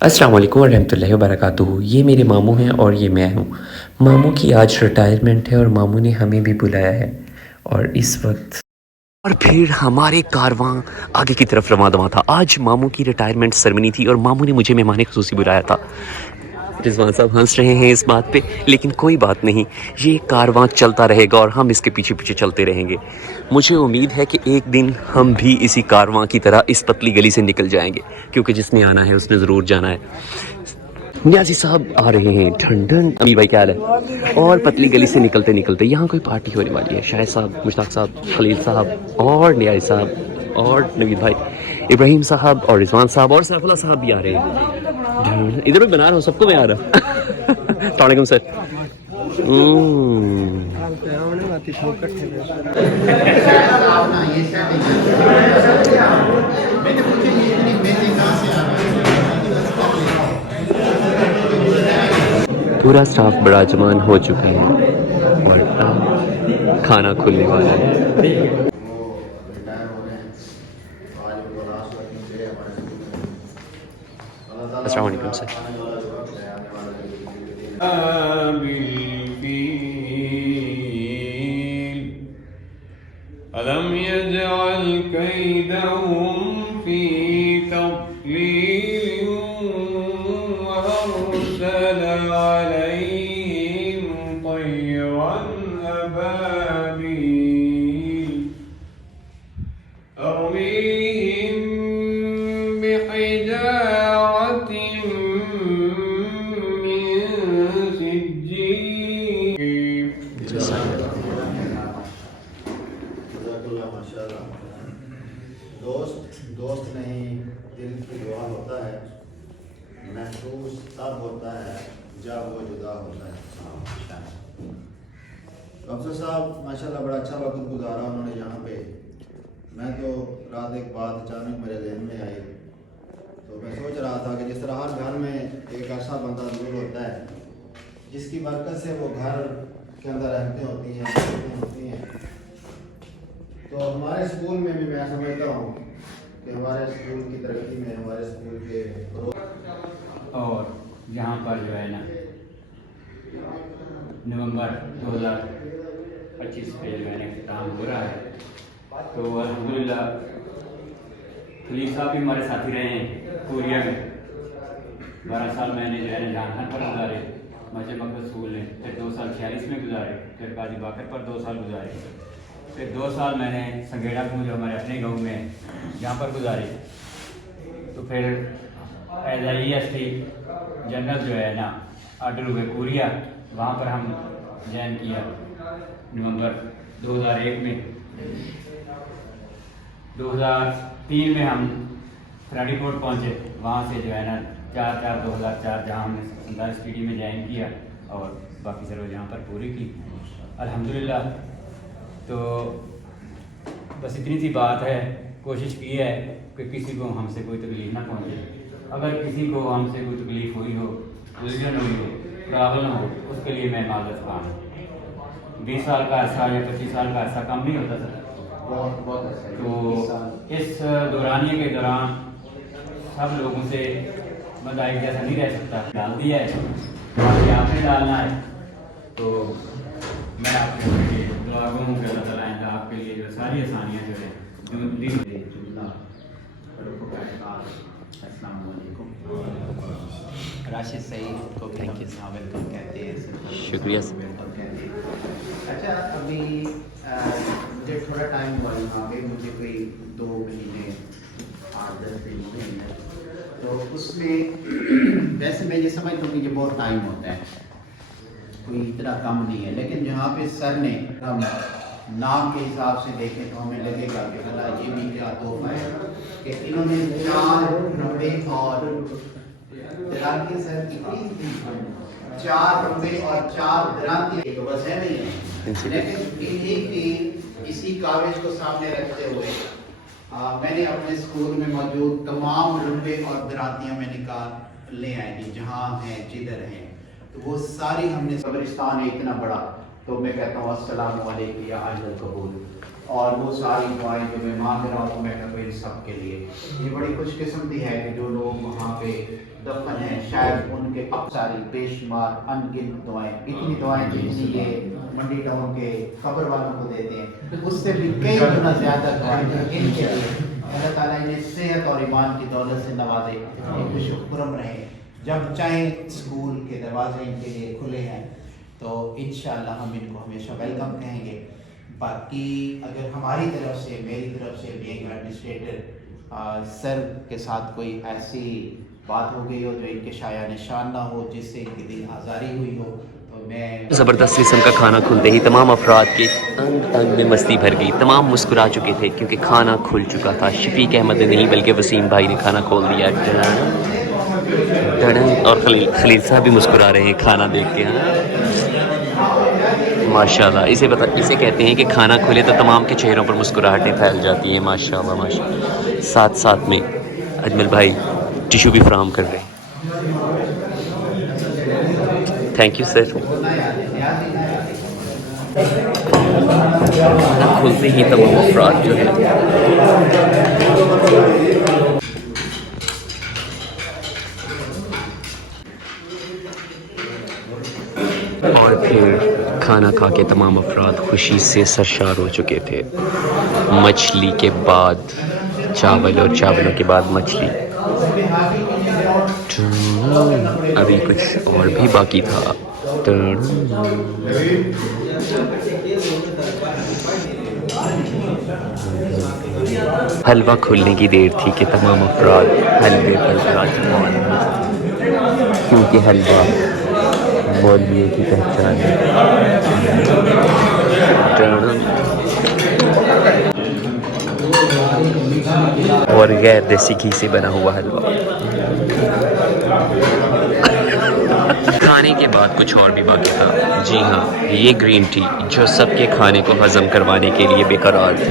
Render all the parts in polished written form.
अस्सलाम वालेकुम रहमतुल्लाहि व बरकातुहू। ये मेरे मामू हैं और ये मैं हूँ। मामू की आज रिटायरमेंट है और मामू ने हमें भी बुलाया है और इस वक्त और फिर हमारे कारवां आगे की तरफ रवां दवा था। आज मामू की रिटायरमेंट सेरेमनी थी और मामू ने मुझे मेहमान खुसूसी बुलाया था। रिजवान साहब हंस रहे हैं इस बात पे, लेकिन कोई बात नहीं, ये कारवां चलता रहेगा और हम इसके पीछे पीछे चलते रहेंगे। मुझे उम्मीद है कि एक दिन हम भी इसी कारवां की तरह इस पतली गली से निकल जाएंगे, क्योंकि जिसने आना है उसने ज़रूर जाना है। न्याजी साहब आ रहे हैं, ठंडन। अमी भाई क्या हाल है? और पतली गली से निकलते निकलते यहाँ कोई पार्टी होने वाली है। शाहिद साहब, मुश्ताक साहब, खलील साहब और न्याजी साहब और नवीद भाई, इब्राहिम साहब और रिजवान साहब और सैफुल्लाह साहब भी आ रहे हैं। इधर भी बना रहा हूँ, सबको मैं आ रहा। वालेकुम सर। पूरा स्टाफ बड़ा जमान हो चुका है और अब खाना खुलने वाला है। अस्सलाम वालेकुम सर। अलम यजअल कैदहुम फी तक़लील व अरसल अलैहिम तयरन अबाबील तरमीहिम बिहिजारतिन मिन सिज्जील। दोस्त नहीं, दिल की दुआ होता है, महसूस तब होता है जब वो जुदा होता है। अफसर साहब माशाल्लाह बड़ा अच्छा वक्त गुजारा उन्होंने यहाँ पे। मैं तो रात एक बात अचानक मेरे जहन में आई, तो मैं सोच रहा था कि जिस तरह हर घर में एक ऐसा बंदा जरूर होता है जिसकी बरकत से वो घर के अंदर रहते होती हैं। तो हमारे स्कूल में भी मैं समझता हूँ कि हमारे स्कूल की तरक्की में, हमारे स्कूल के और यहाँ पर जो है ना नवंबर 2025 पे जो है ना इख्तिताम हो रहा है। तो अल्हम्दुलिल्लाह खलील साहब भी हमारे साथी रहे हैं कोरिया में। 12 साल मैंने जो है ना जानहर पर गुजारे, मस्जिद मकबूल स्कूल में, फिर 2 साल 46 में गुजारे, फिर काजी बाकर पर 2 साल गुजारे, फिर 2 साल मैंने संगेड़ा को जो हमारे अपने गाँव में यहाँ पर गुजारे। तो फिर एज EST जनरल जो है ना ऑर्डर हुए कोरिया, वहाँ पर हम ज्वाइन किया नवंबर 2001 में। 2003 में हम फ्रेडीकोट पहुँचे, वहाँ से जो है ना 4/4/2004 जहाँ हमने 47 PD में ज्वाइन किया और बाकी सर्विस यहाँ पर पूरी की अल्हम्दुलिल्लाह। तो बस इतनी सी बात है, कोशिश की है कि किसी को हमसे कोई तकलीफ़ ना पहुँचे। अगर किसी को हमसे कोई तकलीफ़ हुई हो, उलझन हुई हो, प्रॉब्लम हो, उसके लिए मैं माजरत ख़्वाह हूँ। 20 साल का अर्सा या 25 साल का अर्सा कम नहीं होता सर। तो इस दौरानिए के दौरान सब लोगों से बंदा एक जैसा नहीं रह सकता। डाल दिया है, बाकी आपने डालना है। तो मैं आपके लिए दुआ करूँ कि अल्लाह ताला आइंदा आपके लिए जो सारी आसानियाँ जो है जो राशिद सईद को भी हम वेलकम कहते हैं। शुक्रिया। वेलकम कहते हैं। अच्छा, अभी मुझे थोड़ा टाइम हुआ यहाँ पे, मुझे कोई 2 महीने 8-10 दिन हुए हैं। तो उसमें वैसे मैं ये समझता हूँ कि ये बहुत टाइम होता है, कोई इतना कम नहीं है। लेकिन जहाँ पे सर ने हम नाम के हिसाब से देखें तो हमें लगेगा कि भला ये भी क्या तोहफा है कि इन्होंने 4 नब्बे और 4 रुपए और 4 दरांती तो बस है नहीं है। लेकिन इन्हीं की इसी कागज को सामने रखते हुए मैंने अपने स्कूल में मौजूद तमाम रुपए और दरांतियां मैं निकाल ले आई थी, जहाँ हैं जिधर हैं। तो वो सारी हमने, कब्रिस्तान है इतना बड़ा, तो मैं कहता हूँ अस्सलाम वालेकुम या अहल कबूल। और वो सारी दुआएं जो मैं मांग रहा हूँ, मैं कहता हूँ इन सब के लिए। ये बड़ी खुशकिस्मती है कि जो लोग वहाँ पे दफन हैं, शायद उनके अब सारी बेशुमार अनगिनत दुआएं, इतनी दुआएं जितनी ये मंडी टाउन के कब्र वालों को देते हैं, उससे भी कई गुना ज़्यादा दुआएं इनके लिए। अल्लाह ताला इन्हें सेहत और ईमान की दौलत से नवाजे, एक खुशखुरम रहे। जब चाहे स्कूल के दरवाजे इनके लिए खुले हैं, तो इंशाअल्लाह हम इनको हमेशा वेलकम कहेंगे। बाकी अगर हमारी तरफ से, मेरी तरफ से बीइंग एडमिनिस्ट्रेटर सर के साथ कोई ऐसी बात हो गई हो जो इनके शाया निशान ना हो, जिससे इनकी दिल आज़ारी हुई हो, तो मैं ज़बरदस्त किस्म का खाना खुलते ही तमाम अफराद के अंग अंग में मस्ती भर गई। तमाम मुस्कुरा चुके थे क्योंकि खाना खुल चुका था। शफीक अहमद ने नहीं बल्कि वसीम भाई ने खाना खोल दिया। और खलील साहब भी मुस्कुरा रहे हैं खाना देख के। माशाल्लाह, इसे कहते हैं कि खाना खुले तो तमाम के चेहरों पर मुस्कुराहटें फैल जाती हैं। माशाल्लाह माशाल्लाह। साथ में अजमल भाई टिशू भी फराहम कर रहे हैं। Thank you sir. खुलते ही तमाम अफराद जो है और फिर खाना खा के तमाम अफराद खुशी से सरशार हो चुके थे। मछली के बाद चावल और चावलों के बाद मछली। अभी कुछ और भी बाकी था। हलवा खुलने की देर थी कि तमाम अफराद हलवे पर विराजमान क्योंकि हलवा मौलवियों की पहचान है। और गैर देसी घी से बना हुआ हलवा। खाने के बाद कुछ और भी बाकी था। जी हाँ, ये ग्रीन टी जो सबके खाने को हजम करवाने के लिए बेकरार थी।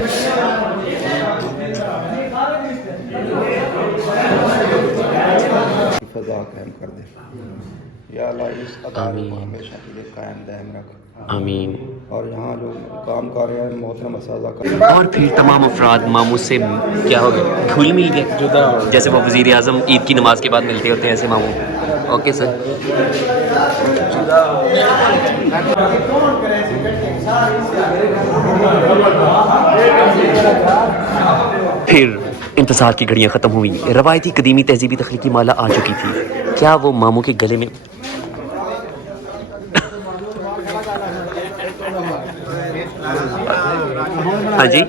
फजा कायम कर दे या अल्लाह, इस अदारे को हमेशा के लिए कायम दायम रख। आमीन। और यहाँ जो काम कर रहे हैं मोहतरम असातिज़ा का। और फिर तमाम अफराद मामू से क्या हो गया, घुल मिल गए, जुदा जैसे वो वज़ीर आज़म ईद की नमाज के बाद मिलते होते हैं ऐसे मामू। Okay sir. फिर इंतज़ार की घड़ियाँ ख़त्म हुई। रवायती कदीमी तहजीबी तख्लीकी माला आ चुकी थी। क्या वो मामू के गले में हाँ जी।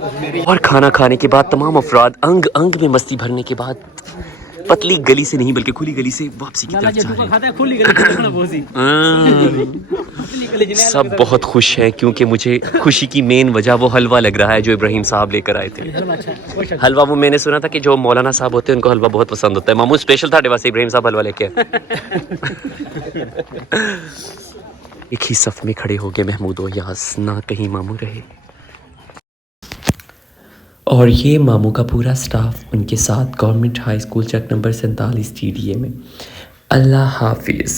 और खाना खाने के बाद तमाम अफराद अंग अंग में मस्ती भरने के बाद पतली गली से नहीं बल्कि खुली गली से वापसी की तरफ जा रहे हैं। सब बहुत खुश हैं क्योंकि मुझे खुशी की मेन वजह वो हलवा लग रहा है जो इब्राहिम साहब लेकर आए थे। हलवा वो मैंने सुना था कि जो मौलाना साहब होते हैं उनको हलवा बहुत पसंद होता है। मामू स्पेशल था वास्ते इब्राहिम साहब हलवा लेके एक ही सफ में खड़े हो गए महमूद और यास, ना कहीं मामू रहे। और ये मामू का पूरा स्टाफ उनके साथ गवर्नमेंट हाई स्कूल चक नंबर 47 TDA में। अल्लाह हाफिज़।